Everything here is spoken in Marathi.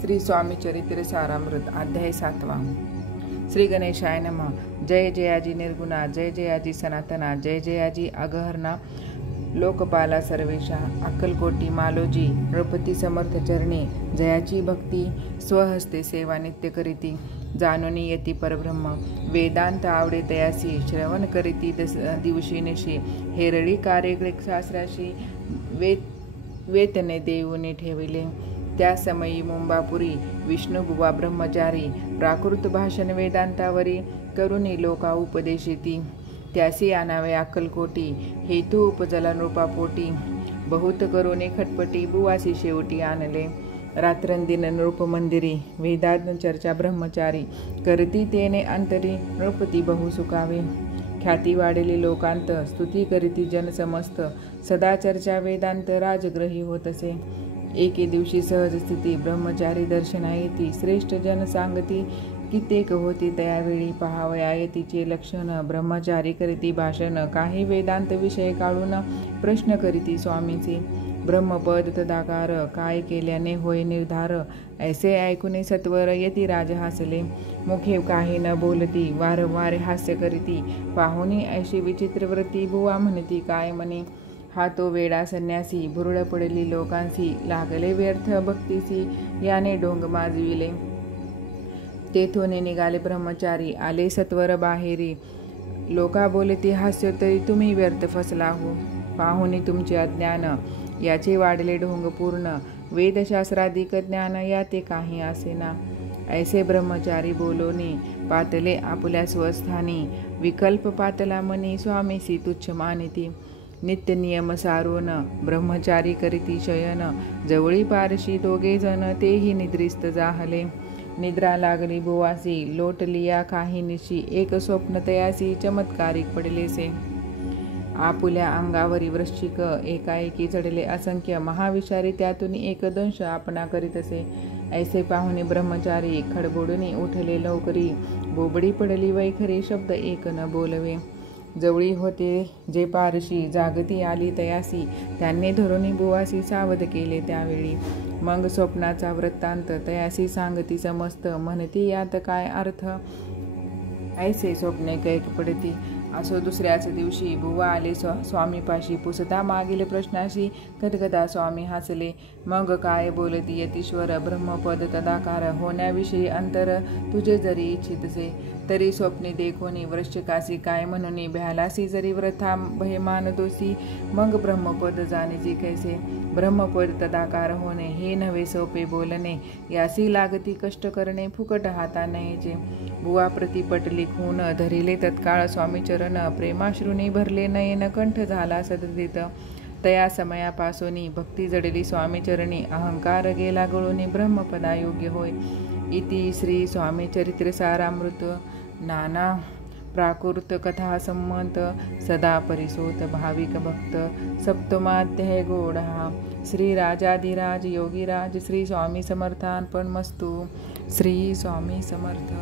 श्री स्वामी चरित्र सारामृत अध्याय 7। श्री गणेशाय नमः। जय जयाजी निर्गुणा, जय जयाजी सनातना, जय जयाजी अगहरणा, लोकपाला सर्वेशा, अक्कलकोटी मालोजी, नृपती समर्थ चरणी, जयाची भक्ती स्वहस्ते सेवा नित्य करीती, जाणूनी येती परब्रह्म, वेदांत आवडे तयासी, श्रवण करीती दिवशी निशी, हेरळी कार्य शास्त्राशी, वेतने देऊने ठेविले, त्या समयी मुंबापुरी विष्णुबुवा ब्रह्मचारी, प्राकृत भाषण वेदांतावरी, करुणी लोका उपदेशिती, त्यासी आणावे अक्कलकोटी, हेतू उपजला नृपापोटी, बहुत करुणे खटपटी, बुवासी शेवटी आणले, रात्रंदिन नृप मंदिरी, वेदांत चर्चा ब्रह्मचारी, करती तेने अंतरी, नृपती बहु सुखावे, ख्याती वाढली लोकांत, स्तुती करीती जन समस्त, सदा चर्चा वेदांत राजग्रही होतसे, एके दिवशी सहज स्थिती, ब्रह्मचारी दर्शना येती, श्रेष्ठ जन सांगती, कित्येक होती त्यावेळी, पहावया येतीचे लक्षण, ब्रह्मचारी करीती भाषण, काही वेदांत विषय काढून, प्रश्न करीती स्वामीचे, ब्रह्मपद तदाकार, काय केल्याने होय निर्धार, ऐसे ऐकुने सत्वर येती राज हसले, मुखे काही न बोलती, वारंवार हास्य करीती, पाहुनी ऐशी विचित्र व्रती, बुवा म्हणती काय म्हणे, हा तो वेडा संन्यासी, भुरळ पडली लोकांसी, लागले व्यर्थ भक्तीसी, याने ढोंग माजविले, तेथून निघाले ब्रह्मचारी, आले सत्वर बाहेरी, लोका बोलती हास्य तरी तुम्ही व्यर्थ फसला हो, पाहुनी तुमचे अज्ञान, याचे वाढले ढोंग पूर्ण, वेदशास्त्राधिक ज्ञान याते काही असेना, ऐसे ब्रह्मचारी बोलोनी, पातले आपुल्या स्वस्थानी, विकल्प पातला मनी, स्वामीसी तुच्छ मानिती, नित्य नियम सारोन, ब्रह्मचारी करीती शयन, जवळी पारशी दोघे जण, तेही निद्रिस्त जाहले, निद्रा लागली बुवासी, लोटलिया काही निशी, एक स्वप्न तयासी, चमत्कारिक पडलेसे, आपुल्या अंगावरी वृश्चिक, एकाएकी चढले असंख्य, महाविषारी त्यातून एक दंश आपणा करीत असे, ऐसे पाहुणे ब्रह्मचारी, खडबोडून उठले लवकरी, बोबडी पडली वैखरी, शब्द एक न बोलवे, जवळी होते जे पारशी, जागती आली तयासी, त्यांनी धरुणी बुवासी सावध केले त्यावेळी, मग स्वप्नाचा वृत्तांत तयासी सांगती समस्त, म्हणती यात काय अर्थ, ऐसे स्वप्ने कैक पडती, असो दुसऱ्याच दिवशी बुवा आले स्वामीपाशी, पुसता मागील प्रश्नाशी, गदगदा स्वामी हसले, मग काय बोलती यतीश्वर, ब्रह्मपद तदाकार, होण्याविषयी अंतर तुझे जरी इच्छितसे, तरी स्वप्ने देखोनी, वृश्चिकासी काय म्हणून भ्यालासी, जरी व्रथा भय मानतोसी, मग ब्रह्मपद जाणेची कैसे, ब्रह्मपद तदाकार होणे, हे नव्हे सोपे बोलणे, यासी लागती कष्ट करणे, फुकट हाता नयेचे, बुवा प्रतिपट लिखून, धरिले तत्काळ स्वामी चरण, प्रेमाश्रुनी भरले नयन, कंठ झाला सदतीत, तया समयापासून भक्ती जडली स्वामी चरणी, अहंकार गेला गळून, ब्रह्मपदा योग्य होय, इति श्री स्वामी चरित्र सारामृत नाना प्राकृत कथा संमत, सदा परिसोत भाविक भक्त, सप्तमाध्याय गोडहा, श्री राजाधिराज योगीराज श्री स्वामी समर्थार्पणमस्तु। श्री स्वामी समर्थ।